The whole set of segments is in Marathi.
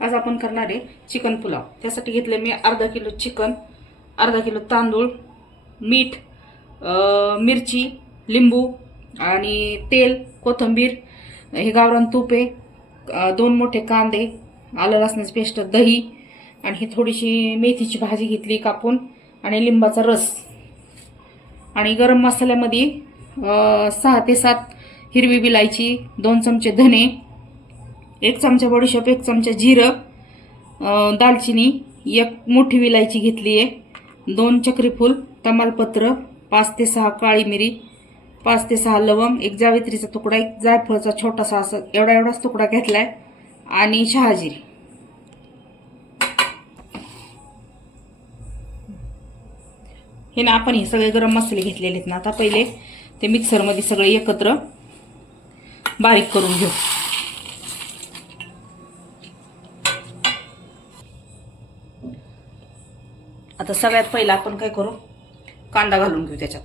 आज आपण करणार आहे चिकन पुलाव. त्यासाठी घेतले मी अर्धा किलो चिकन अर्धा किलो तांदूळ मीठ मिरची लिंबू आणि तेल कोथिंबीर हे गावरान तुपे दोन मोठे कांदे आलं लसणाची पेस्ट दही आणि ही थोडीशी मेथीची भाजी घेतली कापून आणि लिंबाचा रस. आणि गरम मसाल्यामध्ये सहा ते सात हिरवी विलायची दोन चमचे धने एक चमचा बडीशॉप एक चमचा जिरं दालचिनी एक मोठी विलायची घेतली आहे. दोन चक्रीफूल तमालपत्र पाच ते सहा काळी मिरी पाच ते सहा लवंग एक जावित्रीचा तुकडा एक जायफळचा छोटासा असं एवढा एवढाच तुकडा घेतला आहे आणि शहाजिरी हे ना आपण हे सगळे गरम मसाले घेतलेले आहेत ना आता पहिले ते मिक्सरमध्ये सगळे एकत्र बारीक करून घेऊ. आता सगळ्यात पहिला आपण काय करू? कांदा घालून घेऊ त्याच्यात.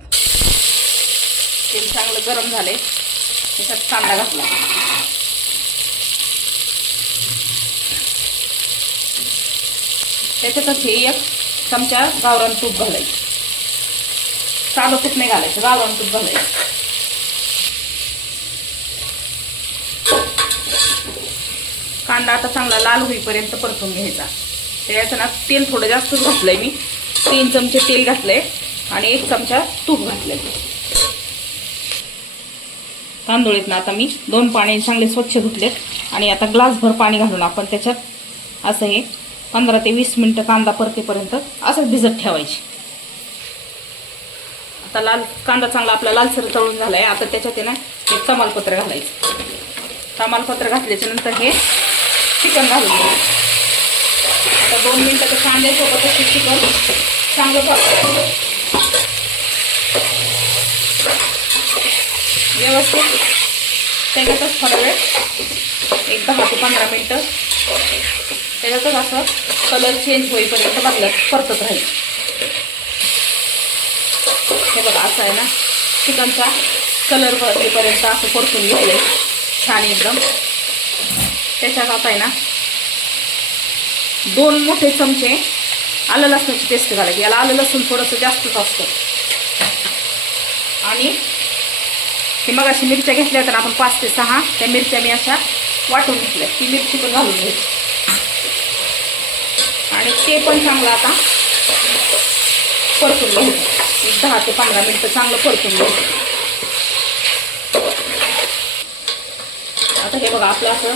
तेल चांगलं गरम झाले त्याच्यात कांदा घातला. त्याच्यातच हे एक चमचा गावरान तूप घालायचं. साधं तूप नाही घालायचं गावरान तूप घालायचं. कांदा आता चांगला लाल होईपर्यंत परतून घ्यायचा. त्याच्यानं ना तेल थोडं जास्तच घातलंय मी. तीन चमचे तेल घातलंय आणि एक चमचा तूप घातलंय. तांदूळ आहेत ना आता मी दोन पाणी चांगले स्वच्छ धुतलेत. आणि आता ग्लासभर पाणी घालून आपण त्याच्यात असं हे पंधरा ते वीस मिनटं कांदा परतेपर्यंत असंच भिजत ठेवायचे. आता लाल कांदा चांगला आपला लालसर तळून झाला आहे आता त्याच्यात आहे ना एक तमालपत्र घालायचं. तमालपत्र घातल्याच्या नंतर हे चिकन घालून दोन मिनटं ते सोबत असते चिकन चांगलं परतायचं व्यवस्थित. त्याच्यातच थोडा वेळ. एक दहा ते पंधरा मिनटं. त्याच्यातच असं कलर चेंज होईपर्यंत बघलं परतत राहील. हे बघा असं आहे ना. चिकनचा कलर बदलेपर्यंत असं परतून घेतलंय छान एकदम. त्याच्यात आता आहे ना दोन मोठे चमचे आलं लसणाची पेस्ट घालायची. याला आलं लसूण थोडंसं जास्तच असतं. आणि हे मग अशी मिरच्या घेतल्या होत्या आपण पाच ते सहा त्या मिरच्या मी अशा वाटून घेतल्या. ती मिरची पण घालून घ्यायची आणि ते पण चांगलं आता परतून घ्यायचं एक दहा ते पंधरा मिनटं चांगलं परतून घ्यायचं आता हे बघा आपलं असं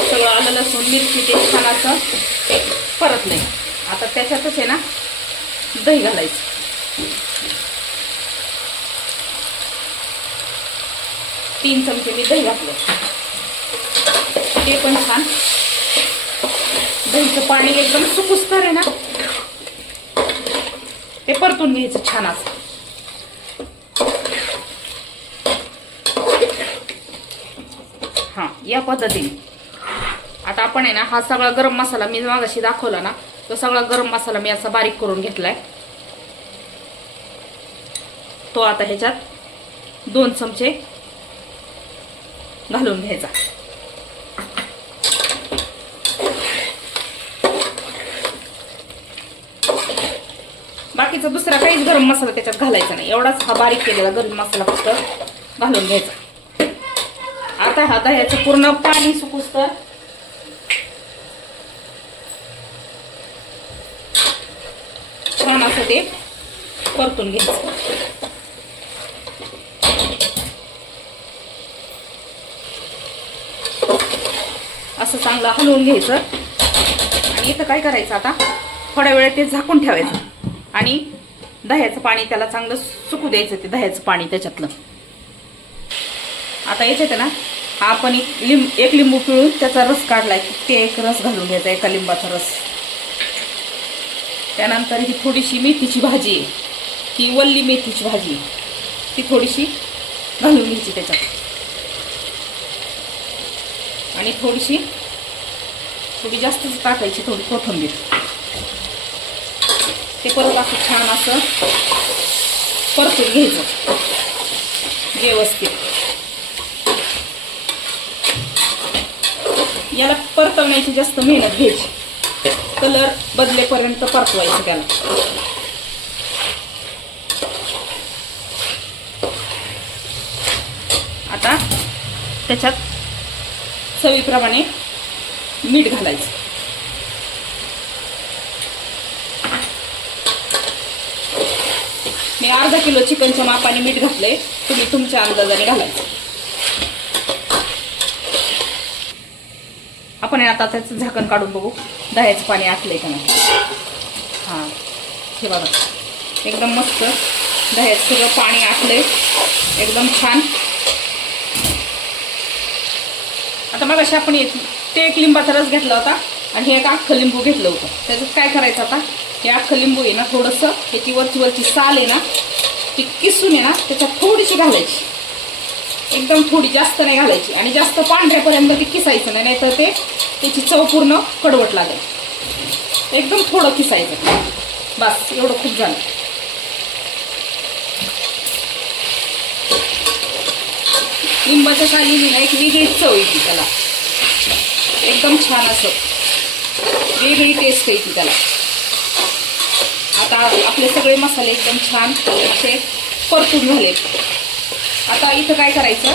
सगळं आलं लसूण मिरची ते छान असं परत नाही. आता त्याच्यातच आहे ना दही घालायचं. तीन चमचे मी दही घातलं. ते पण छान. दहीचं पाणी एकदम सुकुस्तर आहे ना. ते परतून घ्यायचं छान असं हां या पद्धतीने. आता आपण आहे ना हा सगळा गरम मसाला मी मागाशी दाखवला ना तो सगळा गरम मसाला मी असा बारीक करून घेतलाय. तो आता ह्याच्यात दोन चमचे घालून घ्यायचा. बाकीचा दुसरा काहीच गरम मसाला त्याच्यात घालायचा नाही. एवढाच हा बारीक केलेला गरम मसाला फक्त घालून घ्यायचा. आता हा दह्याचं पूर्ण पाणी सुकूस तर छान असं ते परतून घ्यायचं असं चांगलं हलवून घ्यायचं. आणि इथं काय करायचं आता? थोड्या वेळ ते झाकून ठेवायचं. आणि दह्याचं पाणी त्याला चांगलं सुकू द्यायचं ते दह्याचं पाणी त्याच्यातलं. आता याच्यात आहे ना आपण एक लिंब एक लिंबू पिळून त्याचा रस काढलाय. ते एक रस घालून घ्यायचा एका लिंबाचा रस. त्यानंतर ही थोडीशी मेथीची भाजी आहे. ही वल्ली मेथीची भाजी ती थोडीशी घालून घ्यायची त्याच्यात. आणि थोडीशी थोडी जास्तच टाकायची थोडी कोथिंबीर. ते परत असं छान असं परतून घ्यायचं. व्यवस्थित. याला परतवण्याची जास्त मेहनत घ्यायची. कलर बदलेपर्यंत परतवायचं त्याला. आता त्याच्यात चवीप्रमाणे मीठ घालायचं. मी अर्धा किलो चिकनच्या मापाने मीठ घातलंय तुम्ही तुमच्या अंदाजाने घालायचं. आपण आता त्याचं झाकण काढून बघू. दह्याचं पाणी आटलंय का नाही. हां. हे बघा. एकदम मस्त. दह्याचं सगळं पाणी आटलंय एकदम छान. आता मग अशी आपण एक- ते एक लिंबाचा रस घेतला होता आणि हे एक अख्खं लिंबू घेतलं होतं. त्याच्यात काय करायचं आता? हे अख्खं लिंबू आहे ना थोडंसं. ह्याची वरची वरची साल आहे ना ती किसून आहे ना त्याच्यात थोडीशी घालायची. एकदम थोडी जास्त नाही घालायची. आणि जास्त पांढऱ्यापर्यंत ती किसायचं नाही नाहीतर ते त्याची चव पूर्ण कडवट लागेल. एकदम थोडं किसायचं. बस एवढं खूप झालं. लिंबाच्या सालीने ना एक वेगळीच चव येते त्याला. एकदम छान असं. वेगळी टेस्ट येते त्याला. आता आपले सगळे मसाले एकदम छान असे परतून झाले. आता इथं काय करायचं?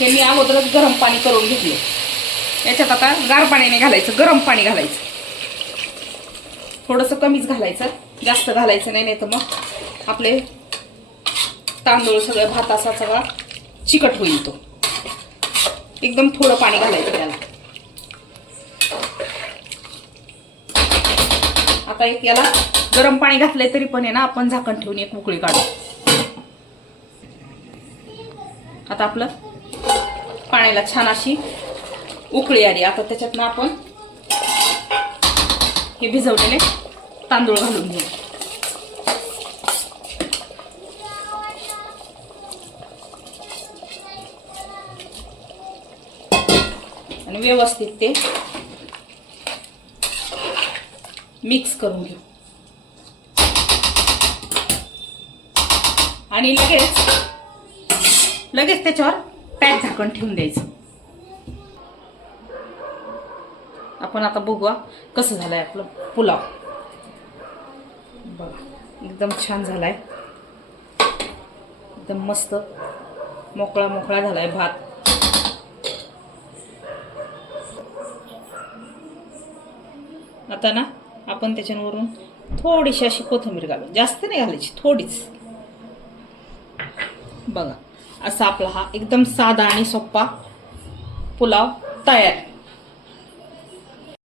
हे मी अगोदरच गरम पाणी करून घेतलं. याच्यात आता गार पाण्याने घालायचं गरम पाणी घालायचं. थोडंसं कमीच घालायचं जास्त घालायचं नाही नाही तर मग आपले तांदूळ सगळं भात असा सगळा चिकट होईल तो. एकदम थोडं पाणी घालायचं त्याला. आता एक याला गरम पाणी घातलंय तरी पण आहे ना आपण झाकण ठेवून एक उकळी काढू. आता आपलं पाण्याला छान अशी उकळी आली. आता त्याच्यातनं आपण हे भिजवलेले तांदूळ घालून घेऊ. आणि व्यवस्थित ते मिक्स करून घेऊ. आणि लगेच लगेच त्याच्यावर पॅक झाकण ठेवून द्यायचं. आपण आता बघूया कसं झालं आहे आपलं पुलाव. बघा एकदम छान झाला आहे एकदम मस्त मोकळा मोकळा झाला आहे भात. आता ना आपण त्याच्यावरून थोडीशी अशी कोथिंबीर घालू. जास्त नाही घालायची थोडीच. बघा असा आपला हा एकदम साधा आणि सोप्पा पुलाव तयार.